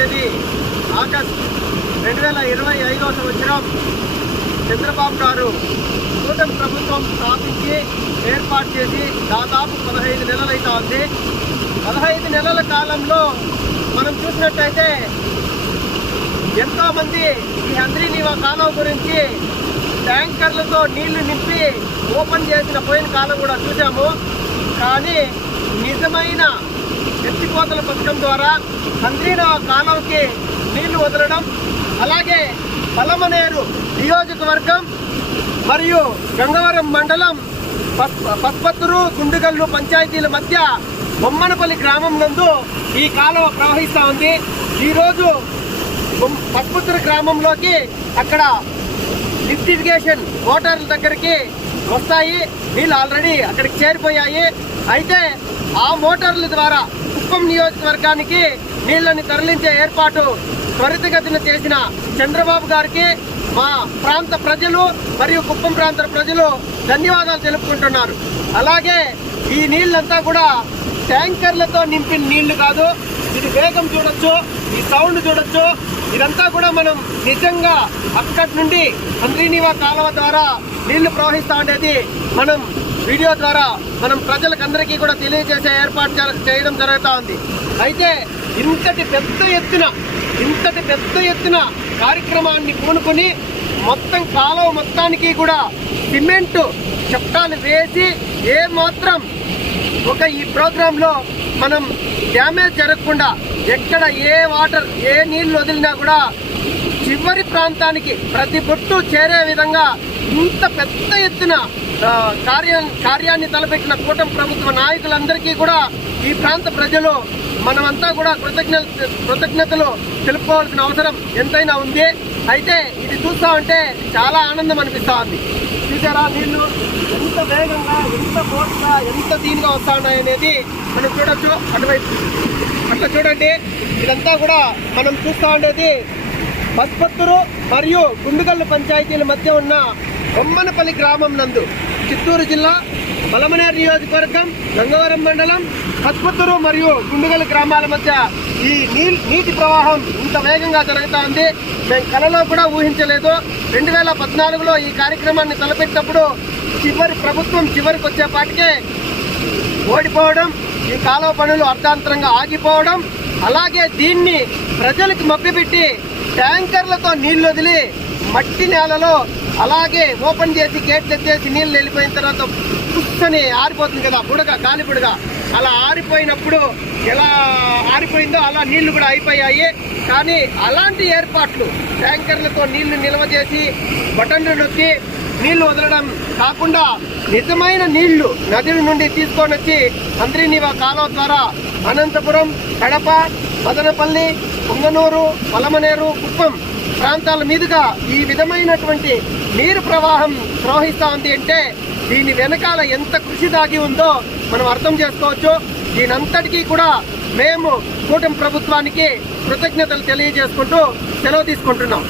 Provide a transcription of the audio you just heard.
తేదీ ఆగస్ట్ రెండు వేల ఇరవై ఐదో సంవత్సరం. చంద్రబాబు గారు నూతన ప్రభుత్వం స్థాపించి ఏర్పాటు చేసి దాదాపు పదహైదు నెలలైతే ఉంది పదహైదు నెలల కాలంలో మనం చూసినట్టయితే ఎంతోమంది ఈ హంద్రీనివ కాలం గురించి ట్యాంకర్లతో నీళ్ళు నింపి ఓపెన్ చేసిన పోయిన కాలం కూడా చూసాము కానీ నిజమైన ఎత్తిపోతల పథకం ద్వారా హంద్రీనీవా కాలంకి నీళ్ళు వదలడం అలాగే పలమనేరు నియోజకవర్గం మరియు గంగవరం మండలం పస్- గుండుగల్లు పంచాయతీల మధ్య బొమ్మనపల్లి గ్రామం నందు ఈ కాలువ ప్రవహిస్తూ ఉంది. ఈరోజు బొమ్- గ్రామంలోకి అక్కడ లిఫ్ట్ ఇరిగేషన్ మోటార్ల దగ్గరికి వస్తాయి. నీళ్ళు ఆల్రెడీ అక్కడికి చేరిపోయాయి. అయితే ఆ మోటార్ల ద్వారా కుప్పం నియోజకవర్గానికి నీళ్ళను తరలించే ఏర్పాటు త్వరితగతిన చేసిన చంద్రబాబు గారికి మా ప్రాంత ప్రజలు మరియు కుప్పం ప్రాంత ప్రజలు ధన్యవాదాలు తెలుపుకుంటున్నారు. అలాగే ఈ నీళ్ళంతా కూడా ట్యాంకర్లతో నింపిన నీళ్ళు కాదు ఇది వేగం చూడొచ్చు ఈ సౌండ్ చూడొచ్చు. ఇదంతా కూడా మనం నిజంగా అక్కడి నుండి హంద్రీనివా కాలువ ద్వారా నీళ్ళు ప్రవహిస్తా ఉండేది. మనం వీడియో ద్వారా మనం ప్రజలకందరికీ కూడా తెలియజేసే ఏర్పాటు చేయడం జరుగుతూ ఉంది. అయితే ఇంతటి పెద్ద ఎత్తున ఇంతటి పెద్ద ఎత్తున కార్యక్రమాన్ని పూనుకొని మొత్తం కాలువ మొత్తానికి కూడా సిమెంట్ చట్టాలు వేసి ఏ మాత్రం ఒక ఈ ప్రోగ్రాంలో మనం డ్యామేజ్ జరగకుండా ఎక్కడ ఏ వాటర్ ఏ నీళ్ళు వదిలినా కూడా చివరి ప్రాంతానికి ప్రతి బొట్టు చేరే విధంగా ఇంత పెద్ద ఎత్తున కార్య కార్యం కార్యాన్ని తలపెట్టిన కూటమి ప్రభుత్వ నాయకులందరికీ కూడా ఈ ప్రాంత ప్రజలు మనమంతా కూడా కృతజ్ఞ కృతజ్ఞతలు తెలుపుకోవాల్సిన అవసరం ఎంతైనా ఉంది. అయితే ఇది చూస్తా ఉంటే చాలా ఆనందం అనిపిస్తూ ఉంది. చూసారా వీళ్ళు? ఎంత వేగంగా ఎంత ఫోర్స్గా ఎంత దీనిగా వస్తా ఉన్నాయి అనేది మనం చూడొచ్చు. అటువైపు. అట్లా చూడండి. ఇదంతా కూడా మనం చూస్తా ఉండేది బస్పత్తురు మరియు గుండుగల్లు పంచాయతీల మధ్య ఉన్న బొమ్మనపల్లి గ్రామం నందు. చిత్తూరు జిల్లా బలమనేరు నియోజకవర్గం గంగవరం మండలం పస్పత్తూరు మరియు గుండుగల గ్రామాల మధ్య ఈ నీ నీటి ప్రవాహం ఇంత వేగంగా జరుగుతూ ఉంది మేము కలలో కూడా ఊహించలేదు. రెండు వేల పద్నాలుగులో ఈ కార్యక్రమాన్ని తలపెట్టినప్పుడు చివరి ప్రభుత్వం చివరికి వచ్చేపాటికే ఓడిపోవడం ఈ కాలువ పనులు అర్ధాంతరంగా ఆగిపోవడం అలాగే దీన్ని ప్రజలకు మభ్యపెట్టి ట్యాంకర్లతో నీళ్ళు వదిలి మట్టి నేలలో అలాగే ఓపెన్ చేసి గేట్లు ఎత్తేసి నీళ్ళు వెళ్ళిపోయిన తర్వాత పుస్తని ఆరిపోతుంది కదా బుడగ గాలి బుడగ. అలా ఆరిపోయినప్పుడు ఎలా ఆరిపోయిందో అలా నీళ్ళు కూడా అయిపోయాయి. కానీ అలాంటి ఏర్పాట్లు ట్యాంకర్లతో నీళ్ళు నిల్వ చేసి బటన్లు నొక్కి నీళ్ళు వదలడం కాకుండా నిజమైన నీళ్ళు నదుల నుండి తీసుకొని వచ్చి మంత్రినివా కాలువ ద్వారా అనంతపురం కడప మదనపల్లి పుంగనూరు పలమనేరు కుప్పం ప్రాంతాల మీదుగా ఈ విధమైనటువంటి నీరు ప్రవాహం ప్రవహిస్తూ ఉంది అంటే దీని వెనకాల ఎంత కృషి దాగి ఉందో మనం అర్థం చేసుకోవచ్చు. దీనంతటికీ కూడా మేము కూటమి ప్రభుత్వానికి కృతజ్ఞతలు తెలియజేసుకుంటూ సెలవు తీసుకుంటున్నాం.